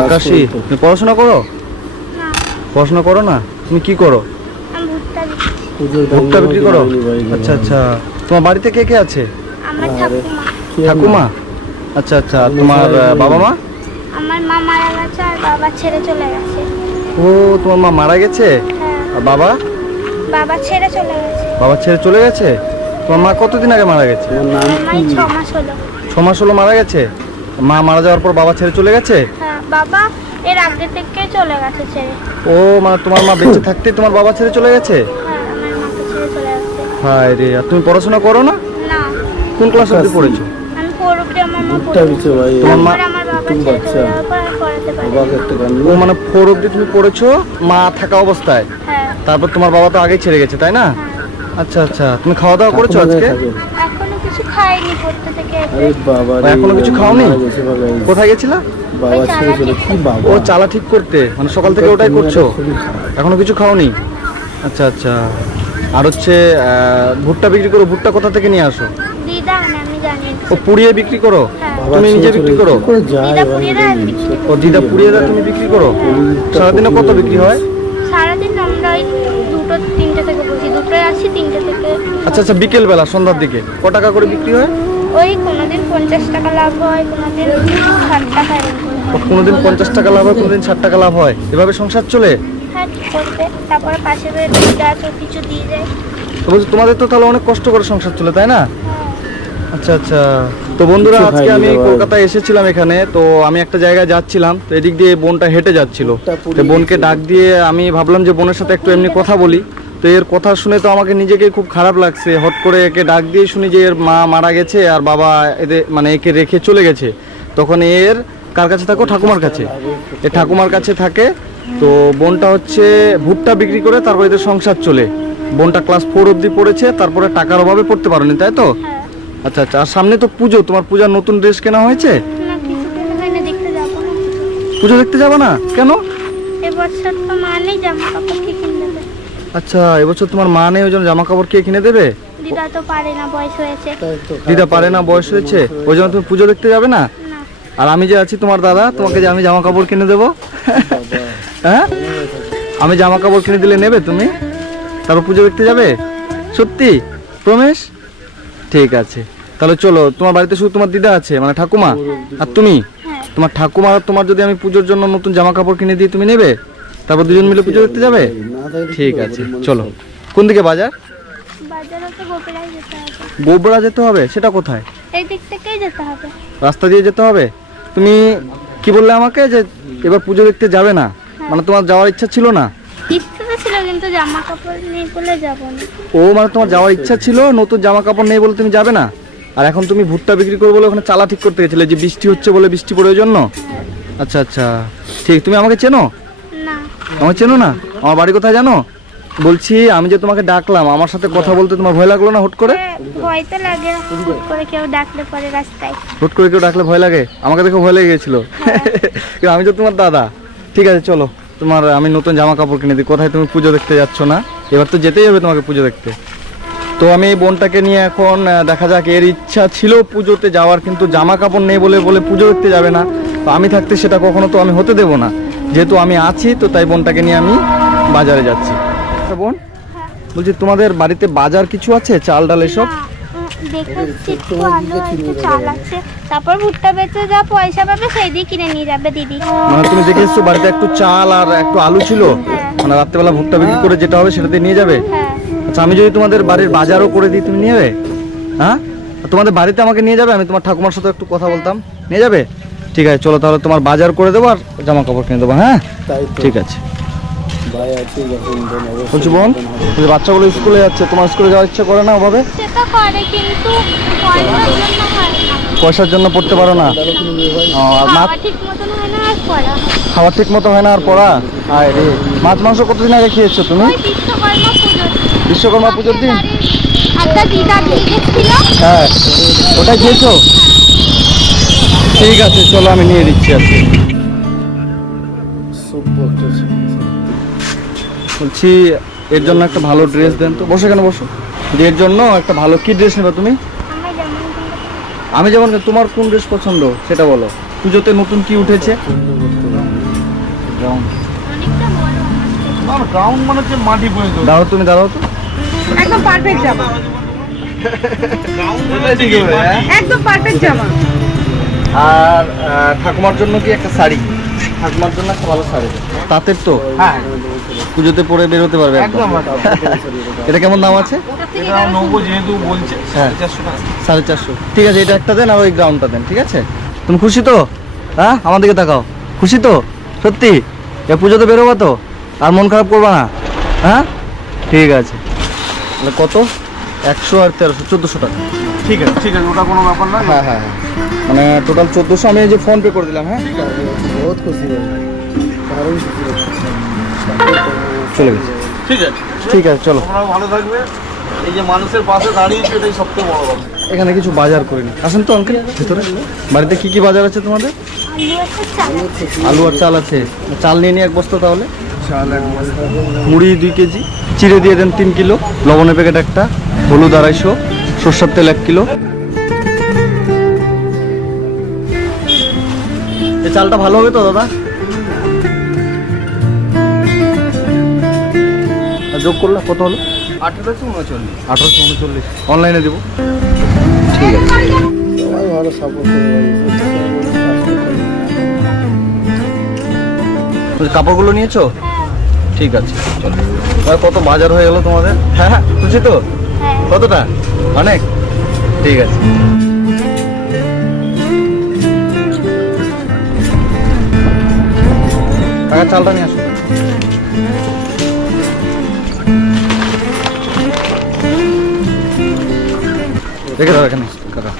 আকাশী, তুমি পড়াশোনা করো? পড়াশোনা করো না? তুমি কি করো? ভুট্টা বিক্রি করো? আচ্ছা আচ্ছা। তোমার বাড়িতে কে কে আছে? আমার ঠাকুমা। ঠাকুমা? আচ্ছা আচ্ছা। তোমার বাবা মা? আমার মা মারা গেছে আর বাবা ছেড়ে চলে গেছে। ও, তোমার মা মারা গেছে? হ্যাঁ। আর বাবা? বাবা ছেড়ে চলে গেছে। বাবা ছেড়ে চলে গেছে? তোমার মা কতদিন আগে মারা গেছে? আমার 6 মাস হলো। 6 মাস হলো মারা গেছে? মা মারা যাওয়ার পর বাবা ছেড়ে চলে গেছে? হ্যাঁ, বাবা এর আগে থেকে চলে গেছে ছেড়ে। ও, মানে তোমার মা বেঁচে থাকতেই তোমার বাবা ছেড়ে চলে গেছে? হ্যাঁ, আমার মাকে ছেড়ে চলে গেছে। হায় রে। আর তুমি পড়াশোনা করো না? না, কোন ক্লাস অবধি পড়েছো? আমি পড়তে আমার মা পড়েছে। তোমার মা? আমার বাবা ছেড়ে চলে যাওয়ার পর আর পড়াতে পারিনি। ও, মানে 4 অবধি তুমি পড়েছো মা থাকা অবস্থায়? হ্যাঁ। তারপর তোমার বাবা তো আগেই ছেড়ে গেছে, তাই না? হ্যাঁ। আচ্ছা আচ্ছা। তুমি খাওয়া দাওয়া করেছো আজকে? এখনো কিছু খাইনি পড়তে থেকে এসে। এখনো কিছু খাওনি? কোথায় গেছিলা? বাবা ছেড়ে চলে কি বাবা? ও, চালা ঠিক করতে, মানে সকাল থেকে ওটাই করছো? এখনো কিছু খাওনি? আচ্ছা আচ্ছা। আর হচ্ছে ভুট্টা বিক্রি করো? ভুট্টা কোথা থেকে নিয়ে আসো? দিদা আমি জানি। ও, পুড়িয়ে বিক্রি করো? হ্যাঁ। তুমি নিজে বিক্রি করো? দিদা পুড়িয়ে দেয় আমি বিক্রি করি। ও, দিদা পুড়িয়ে দেয়, তুমি বিক্রি করো? সারাদিনে কত বিক্রি হয়? সারাদিন আমরা ওই 2-3টে থেকে বসি, 2টোয় আসি 3টে থেকে। আচ্ছা আচ্ছা। বিকেল বেলা সন্ধ্যার দিকে ক টাকা করে বিক্রি হয়? ওই কোনোদিন 50 টাকা লাভ হয়, কোনোদিন 60 টাকা এরকম হয়। কোনোদিন 50 টাকা লাভ হয়, কোনোদিন 60 টাকা লাভ হয়, এভাবে সংসার চলে? হ্যাঁ, ঠিক করতে। তারপরে পাশে দিদা আছে, কিছু দিয়ে যায়। তো বলছি তোমাদের তো তাহলে অনেক কষ্ট করে সংসার চলে, তাই না? আচ্ছা আচ্ছা। তো বন্ধুরা, আজকে আমি কলকাতায় এসেছিলাম এখানে, তো আমি একটা জায়গায় যাচ্ছিলাম, তো এদিক দিয়ে বোনটা হেঁটে যাচ্ছিল, তো বোনকে ডাক দিয়ে আমি ভাবলাম যে বোনের সাথে একটু এমনি কথা বলি। তো এর কথা শুনে তো আমাকে নিজেকে খুব খারাপ লাগছে। হট করে একে ডাক দিয়ে শুনি যে এর মা মারা গেছে আর বাবা এদের মানে একে রেখে চলে গেছে। তখন এর কার কাছে থাকো? ঠাকুমার কাছে। এ ঠাকুমার কাছে থাকে। তো বোনটা হচ্ছে ভুট্টা বিক্রি করে তারপর এদের সংসার চলে। বোনটা ক্লাস 4 অবধি পড়েছে, তারপরে টাকার অভাবে পড়তে পারেনি, তাই তো? আচ্ছা আচ্ছা। আর সামনে তো পুজো, তোমার পূজার নতুন ড্রেস কেনা হয়েছে? না, কিছু কেনা হয়নি, দেখতে যাবো না। পুজো দেখতে যাবো না কেন? এবছর তো মা নেই, জামা কাপড় কে কিনে দেবে? আচ্ছা, এবছর তোমার মা নেই, ওই জন্য জামা কাপড় কে কিনে দেবে? দিদা তো পারে না, বয়স হয়েছে। দিদা পারে না, বয়স হয়েছে, ওই জন্য তুমি পুজো দেখতে যাবে না? না। আর আমি যে আছি তোমার দাদা, তোমাকে যে আমি জামা কাপড় কিনে দেবো, হ্যাঁ? আমি জামা কাপড় কিনে দিলে নেবে তুমি? তারপর পুজো দেখতে যাবে? সত্যি? প্রমেশ? ঠিক আছে, তাহলে চলো। তোমার বাড়িতে শুধু তোমার দিদা আছে, মানে ঠাকুমা আর তুমি? হ্যাঁ। তোমার ঠাকুমা আর তোমার যদি আমি পুজোর জন্য নতুন জামা কাপড় কিনে দিই, তুমি নেবে? তারপর দুজন মিলে পুজো দেখতে যাবে? ঠিক আছে, চলো। কোন দিকে বাজার? বাজারে তো গোপেরাই যেতে হবে। গোবরা যেতে হবে? সেটা কোথায়? এই দিক থেকেই যেতে হবে। রাস্তা দিয়ে যেতে হবে? তুমি কি বললে আমাকে যে এবার পুজো দেখতে যাবে না? মানে তোমার যাওয়ার ইচ্ছা ছিল না? ইচ্ছে তো ছিল, কিন্তু জামা কাপড় নেই বলে যাবো না। ও, মানে তোমার যাওয়ার ইচ্ছা ছিল, নতুন জামা কাপড় নেই বলে তুমি যাবে না? আর এখন তুমি ভুট্টা বিক্রি করবো বলে ওখানে চালা ঠিক করতে গেছিলে, যে বৃষ্টি হচ্ছে বলে, বৃষ্টি পড়ে ওই জন্য? আচ্ছা আচ্ছা, ঠিক। তুমি আমাকে চেনো? না। আমাকে চেনো না? আমার বাড়ি কোথায় জানো? বলছি, আমি যে তোমাকে ডাকলাম, আমার সাথে কথা বলতে তোমার ভয় লাগলো না হুট করে? ভয় তো লাগে, হুট করে কেউ ডাকলে পরে রাস্তায়। হুট করে কেউ ডাকলে ভয় লাগে? আমাকে দেখে ভয় লেগে গেছিল। কিন্তু আমি তো তোমার দাদা। ঠিক আছে, চলো, তোমার আমি নতুন জামা কাপড় কিনে দিই। কোথায় তুমি পুজো দেখতে যাচ্ছ না? এবার তো যেতেই হবে তোমাকে পুজো দেখতে। তো আমি এই বোনটাকে নিয়ে এখন দেখা যাক, এর ইচ্ছা ছিল পুজোতে যাওয়ার, কিন্তু জামা কাপড় নেই বলে বলে পুজো দেখতে যাবে না। তো আমি থাকতে সেটা কখনো তো আমি হতে দেবো না। যেহেতু আমি আছি, তো তাই বোনটাকে নিয়ে আমি বাজারে যাচ্ছি। বোন, বলছি তোমাদের বাড়িতে বাজার কিছু আছে, চাল ডাল এসব? দেখেছি একটু আলু আর একটু চাল আছে, তারপর ভুট্টা বেচে যা পয়সা পাবে সেই দিয়ে কিনে নিয়ে যাবে দিদি। মানে তুমি দেখে এসছো বাড়িতে একটু চাল আর একটু আলু ছিল, মানে রাত্রেবেলা ভুট্টা বিক্রি করে যেটা হবে সেটাতে নিয়ে যাবে? হ্যাঁ। আচ্ছা, আমি যদি তোমাদের বাড়ির বাজারও করে দিই, তুমি নিয়ে যাবে? হ্যাঁ, তোমাদের বাড়িতে আমাকে নিয়ে যাবে? আমি তোমার ঠাকুমার সাথে একটু কথা বলতাম, নিয়ে যাবে? ঠিক আছে, চলো তাহলে তোমার বাজার করে দেবো আর জামা কাপড় কিনে দেবো। হ্যাঁ, ঠিক আছে। বলছি বোন, বাচ্চাগুলো স্কুলে যাচ্ছে, তোমার স্কুলে যাওয়ার ইচ্ছা করে না ওভাবে? সেটা করে, কিন্তু পয়সার জন্য হয় না। পয়সার জন্য পড়তে পারো না? আর খাওয়া ঠিক মতন হয় না আর পড়া। খাওয়া ঠিক মতো হয় না আর পড়া? আর মাছ মাংস কতদিন আগে খেয়েছো তুমি? ওই বিশ্বকর্মা পুজো। বিশ্বকর্মা পুজোর দিন একটা দিদা দিয়ে গেছিল। হ্যাঁ, ওটাই খেয়েছো? ঠিক আছে, চলো আমি নিয়ে দিচ্ছি আজকে। বলছি, এর জন্য একটা ভালো ড্রেস দেন তো। বসো, কেন বসো। এর জন্য একটা ভালো কি ড্রেস নেবে তুমি? আমি যেমন, তোমার কোন ড্রেস পছন্দ সেটা বলো। পুজোতে নতুন কি উঠেছে? গ্রাউন্ড অনেকটা বড় আমার থেকে। না গ্রাউন্ড মানে হচ্ছে মাটি পর্যন্ত। দাঁড়াও, তুমি দাঁড়াও তো। একদম পারফেক্ট জামা, এটাই ঠিক হবে, হ্যাঁ? একদম পারফেক্ট জামা। আর ঠাকুমার জন্য কি একটা শাড়ি, ঠাকুমার জন্য একটা ভালো শাড়ি তাঁতের তো, হ্যাঁ পুজোতে পরে বেরোতে পারবে একদম। এটা কেমন দাম আছে? এটা নেবো যেহেতু বলছে হ্যাঁ। 450 টাকা। 450। ঠিক আছে, এটা একটা দেন আর ওই গ্রাউন্ডটা দেন, ঠিক আছে? তুমি খুশি তো? হ্যাঁ, আমার দিকে তাকাও। খুশি তো সত্যি? এ পুজোতে বেরোবা তো? আর মন খারাপ করবা না? হ্যাঁ ঠিক আছে। তাহলে কত? 100 আর 1300, 1400 টাকা। ঠিক আছে ঠিক আছে, ওটা কোনো ব্যাপার না। হ্যাঁ হ্যাঁ হ্যাঁ, মানে টোটাল 1400। আমি এই যে ফোন পে করে দিলাম। হ্যাঁ, বহুত খুশি চলে গেছে। ঠিক আছে ঠিক আছে, চলো। তোমরাও ভালো থাকবে। এই যে মানুষের পাশে দাঁড়িয়েছে এটাই সবথেকে বড় কথা। এখানে কিছু বাজার করে নি। আসেন তো আঙ্কেল ভেতরে। বাড়িতে কি কি বাজার আছে তোমাদের? আলু আছে, চাল আছে। আলু আর চাল আছে। চাল নিয়ে নিয়ে এক বস্তা তাহলে। চাল এক বস্তা, মুড়ি 2 কেজি, চিড়ে দিয়ে দেন 3 কিলো, লবণের প্যাকেট একটা, হলুদ 250, সরষের তেল 1 কিলো। এই চালটা ভালো হবে তো দাদা? আর যোগ করলে কত হলো? 1839। 1839। অনলাইনে দেবো। ঠিক আছে। সবাই ভালো সাপোর্ট করে। কাপড়গুলো নিয়েছো? ঠিক আছে, চলো। আর কত বাজার হয়ে গেল তোমাদের? হ্যাঁ হ্যাঁ, খুশি তো? হ্যাঁ। কতটা? অনেক। ঠিক আছে। কাকা চালটা নিয়ে আসো। রেখে দাও এখানে কাকা।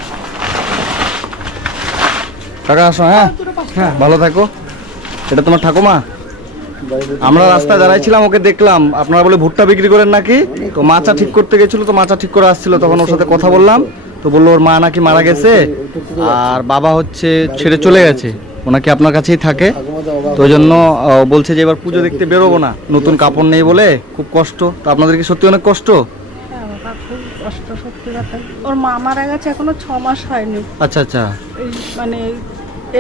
কাকা আসো। হ্যাঁ হ্যাঁ, ভালো থাকো। এটা তোমার ঠাকুমা? আমরা রাস্তায় দাঁড়াইছিলাম, ওকে দেখলাম। আপনারা বলে ভুট্টা বিক্রি করেন নাকি? তো মাচা ঠিক করতে গেছিল, তো মাচা ঠিক করে আসছিল, তখন ওর সাথে কথা বললাম। তো বললো ওর মা নাকি মারা গেছে আর বাবা হচ্ছে ছেড়ে চলে গেছে, ওনাকে আপনার কাছেই থাকে। তো ওই জন্য বলছে যে এবার পুজো দেখতে বেরোবো না, নতুন কাপড় নেই বলে খুব কষ্ট। তো আপনাদের কি সত্যি অনেক কষ্ট? হ্যাঁ বাবা, খুব কষ্ট সত্যি কথা। ওর মা মারা গেছে এখনো 6 মাস হয়নি। আচ্ছা আচ্ছা। এই মানে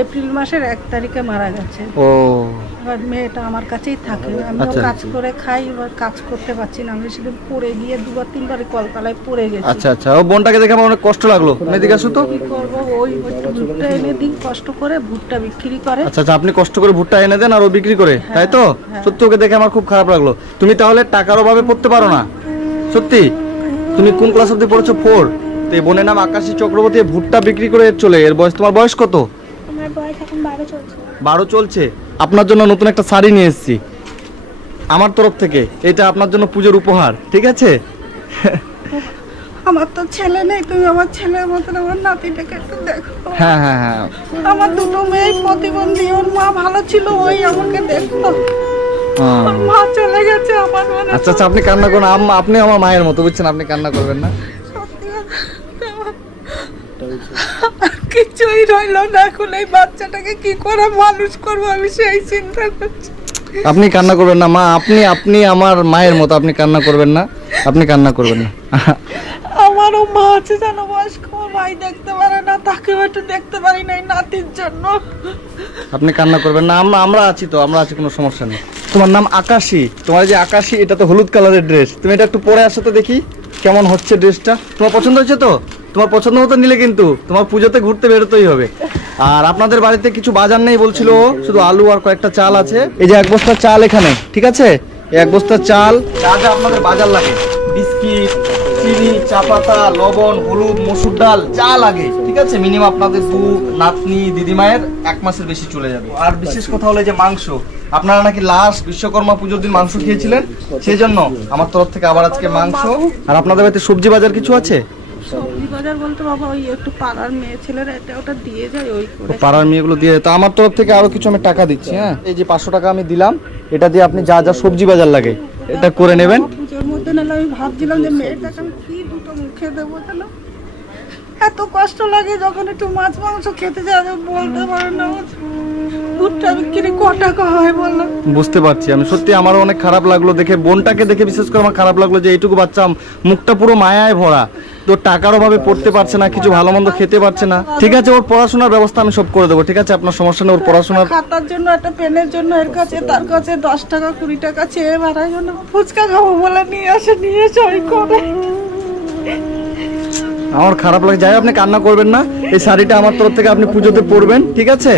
এপ্রিল মাসের 1 তারিখে মারা গেছে। ও এবার মেয়েটা আমার কাছেই থাকে, আমিও আচ্ছা। কাজ করে খাই, এবার কাজ করতে পারছি না। আমি সেদিন পড়ে গিয়ে 2-3 কলতলায় পড়ে গেছি। আচ্ছা আচ্ছা। ও বোনটাকে দেখে আমার অনেক কষ্ট লাগলো। তুমি এদিকে আসো তো। কি করবো, ওই একটু ভুট্টা এনে দিন, কষ্ট করে ভুট্টা বিক্রি করে। আচ্ছা আচ্ছা, আপনি কষ্ট করে ভুট্টা এনে দেন আর ও বিক্রি করে, তাই তো? হ্যাঁ। সত্যি ওকে দেখে আমার খুব খারাপ লাগলো। তুমি তাহলে টাকার অভাবে পড়তে পারো না? সত্যি? তুমি কোন ক্লাস অবধি পড়েছো? 4। তো এই বোনের নাম আকাশী চক্রবর্তী, ভুট্টা বিক্রি করে চলে। এর বয়স, তোমার বয়স কত? আমার বয়স এখন 12 চলছে। 12 চলছে। আপনার জন্য নতুন একটা শাড়ি নিয়ে এসেছি আমার তরফ থেকে। এটা আপনার জন্য পুজোর উপহার, ঠিক আছে? আমার তো ছেলে নেই, তুমি আমার ছেলের মতন আমার নাতিটাকে একটু দেখো। হ্যাঁ হ্যাঁ হ্যাঁ। আমার 2 মেয়ে প্রতিবন্ধী, ওর মা ভালো ছিল, ওই আমাকে দেখতো। হ্যাঁ। ওর মা চলে গেছে আমার মানে। আচ্ছা আচ্ছা, আপনি কান্না করুন। আম্মা, আপনি আমার মায়ের মতো, বুঝছেন? আপনি কান্না করবেন না। সত্যি কথা, কিছুই রইলো না। এখন এই বাচ্চাটাকে কি করে মানুষ করবো আমি সেই চিন্তা করছি। আপনি কান্না করবেন না মা, আপনি আমার মায়ের মতো, আপনি কান্না করবেন না, আপনি কান্না করবেন না। আমারও মা আছে জানো, বয়স্ক, আমার ভাই দেখতে পারে না, তাকেও একটু দেখতে পারি না এই নাতির জন্য। আপনি কান্না করবেন না, আমরা আছি তো, আমরা আছি, কোনো সমস্যা নেই। তোমার নাম আকাশী, তোমার যে আকাশী, এটা তো হলুদ কালারের ড্রেস। তুমি এটা একটু পরে আসো তো দেখি কেমন হচ্ছে ড্রেসটা। তোমার পছন্দ হয়েছে তো? তোমার পছন্দ মতো নিলে কিন্তু তোমার পুজোতে ঘুরতে বেরোতেই হবে। আর আপনাদের বাড়িতে কিছু বাজার নেই বলছিল, শুধু আলু আর কয়েকটা চাল আছে। এই যে 1 বস্তা চাল এখানে, ঠিক আছে? এই 1 বস্তা চাল, যা যা আপনাদের বাজার লাগে, বিস্কিট, চিনি, চা পাতা, লবণ, হলুদ, মসুর ডাল, যা লাগে, ঠিক আছে? মিনিমাম আপনাদের নাতনি দিদিমায়ের 1 মাসের বেশি চলে যাবে। আর বিশেষ কথা হলো যে মাংস, আপনারা নাকি লাস্ট বিশ্বকর্মা পুজোর দিন মাংস খেয়েছিলেন, সেই জন্য আমার তরফ থেকে আবার আজকে মাংস। আর আপনাদের বাড়িতে সবজি বাজার কিছু আছে? সবজি বাজার বলতে বাবা ওই একটু পাড়ার মেয়ে ছেলেরা এটা ওটা দিয়ে যায়, ওই করে। পাড়ার মেয়েগুলো দিয়ে, তো আমার তরফ থেকে আরো কিছু আমি টাকা দিচ্ছি। হ্যাঁ, এই যে 500 টাকা আমি দিলাম, এটা দিয়ে আপনি যা যা সবজি বাজার লাগে এটা করে নেবেন। পুজোর মধ্যে নাহলে আমি ভাবছিলাম যে মেয়েটাকে আমি কি দুটো মুখে দেবো, কেন এত কষ্ট লাগে যখন একটু মাছ মাংস খেতে যাই, আমি বলতে পারি না। ভুট্টা বিক্রি ক টাকা হয় বলো? বুঝতে পারছি আমি, সত্যি আমারও অনেক খারাপ লাগলো দেখে, বোনটাকে দেখে বিশেষ করে আমার খারাপ লাগলো যে এইটুকু বাচ্চা মুখটা পুরো মায়ায় ভরা, তো টাকার অভাবে পড়তে পারছে না, কিছু ভালো মন্দ খেতে পারছে না। ঠিক আছে, ওর পড়াশোনার ব্যবস্থা আমি সব করে দেবো, ঠিক আছে, আপনার সমস্যা নেই। ওর পড়াশোনার খাতার জন্য, একটা পেনের জন্য এর কাছে তার কাছে 10 টাকা 20 টাকা চেয়ে বেড়ায়, জন্য ফুচকা খাবো বলে নিয়ে আসে ওই করে। আমার খারাপ লাগে। যাই হোক, আপনি কান্না করবেন না, এই শাড়িটা আমার তরফ থেকে আপনি পুজোতে পরবেন, ঠিক আছে?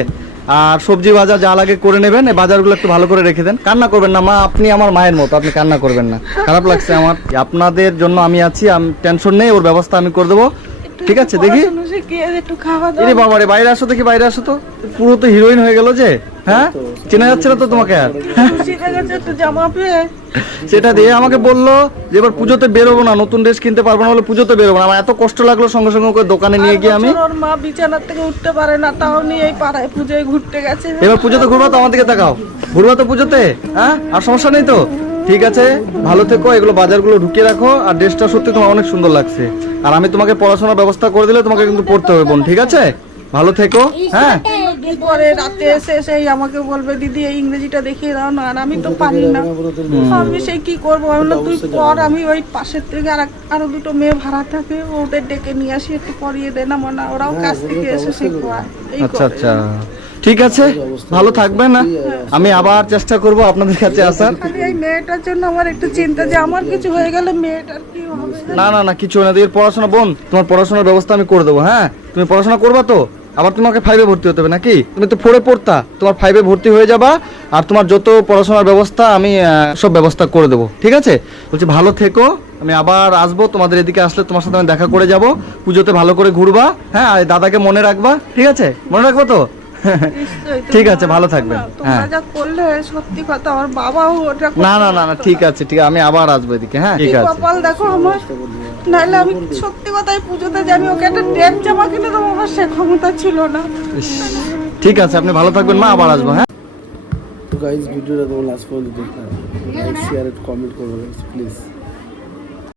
আর সবজি বাজার যা লাগে করে নেবেন, এই বাজারগুলো একটু ভালো করে রেখে দেন। কান্না করবেন না মা, আপনি আমার মায়ের মতো, আপনি কান্না করবেন না। খারাপ লাগছে আমার, আপনাদের জন্য আমি আছি, আমি টেনশন নেই, ওর ব্যবস্থা আমি করে দেবো, ঠিক আছে? দেখি, পড়াশোনা শিখিয়ে একটু খাওয়া দাওয়া। এরে বাবা রে, বাইরে আসো দেখি, বাইরে আসো তো। পুরো তো হিরোইন হয়ে গেল যে, হ্যাঁ? চেনা যাচ্ছে না তো তোমাকে আর। খুশি দেখাচ্ছে একটু জামা পেয়ে। সেটা দিয়ে আমাকে বললো যে এবার পুজোতে বেরোবো না, নতুন ড্রেস কিনতে পারবো না বলে পুজোতে বেরোবো না। আমার এত কষ্ট লাগলো, সঙ্গে সঙ্গে ওকে দোকানে নিয়ে গিয়ে আমি। ওর মা বিছানার থেকে উঠতে পারে না, তাও নিয়ে এই পাড়ায় পুজোয় ঘুরতে গেছে। এবার পুজোতে ঘুরবা তো? আমার দিকে তাকাও, ঘুরবা তো পুজোতে? হ্যাঁ, আর সমস্যা নেই তো? ঠিক আছে, ভালো থেকো, এগুলো বাজারগুলো ঢুকিয়ে রাখো। আর ড্রেসটা সত্যি তোমার অনেক সুন্দর লাগছে, আর আমি তোমাকে পড়াশোনার ব্যবস্থা করে দিলে তোমাকে কিন্তু পড়তে হবে বোন, ঠিক আছে? ভালো থেকো, হ্যাঁ। পরে রাতে এসে সেই আমাকে বলবে দিদি এই ইংরেজিটা দেখিয়ে দাও না, আর আমি তো পারি না। আমি সেই কি করবো, আমি বললাম তুই পর, আমি ওই পাশের থেকে আরো দুটো মেয়ে ভাড়া থাকে, ওদের ডেকে নিয়ে আসি, একটু পরিয়ে দে না মনে, ওরাও কাছ থেকে এসে শেখায়। আচ্ছা আচ্ছা, ঠিক আছে, ভালো থাকবেন না, আমি আবার চেষ্টা করব আপনাদের কাছে আসার। খালি এই মেয়েটার জন্য আমার একটু চিন্তা যে আমার কিছু হয়ে গেলে মেয়েটার কি হবে। না না না, কিছু না, এর পড়াশোনা বোন, তোমার পড়াশোনার ব্যবস্থা আমি করে দেবো, হ্যাঁ? তুমি পড়াশোনা করবা তো? আবার তোমাকে 5-এ ভর্তি হতে হবে নাকি? তুমি তো 4-এ পড়তা, তোমার 5-এ ভর্তি হয়ে যাবা, আর তোমার যত পড়াশোনার ব্যবস্থা আমি সব ব্যবস্থা করে দেবো, ঠিক আছে? বলছি ভালো থেকো, আমি আবার আসবো তোমাদের এদিকে, আসলে তোমার সাথে আমি দেখা করে যাব। পুজোতে ভালো করে ঘুরবা, হ্যাঁ? আর দাদাকে মনে রাখবা, ঠিক আছে? মনে রাখবো তো? ঠিক আছে, ভালো থাকবেন, হ্যাঁ। তোমরা যা করলে সত্যি কথা, আমার বাবাও ওটা না না না না, ঠিক আছে, ঠিক আছে, আমি আবার আসবো এদিকে, হ্যাঁ? ঠিক আছে। কপাল দেখো আমার, নাহলে আমি সত্যি কথাই পুজোতে জানি ওকে একটা ড্রেস জামা কিনে দেবো, আমার সে ক্ষমতা ছিল না। ইস, ঠিক আছে, আপনি ভালো থাকবেন মা, আবার আসবো, হ্যাঁ? তো গাইস ভিডিওটা তোমরা লাস্ট পর্যন্ত দেখো, লাইক শেয়ার এন্ড কমেন্ট করো প্লিজ।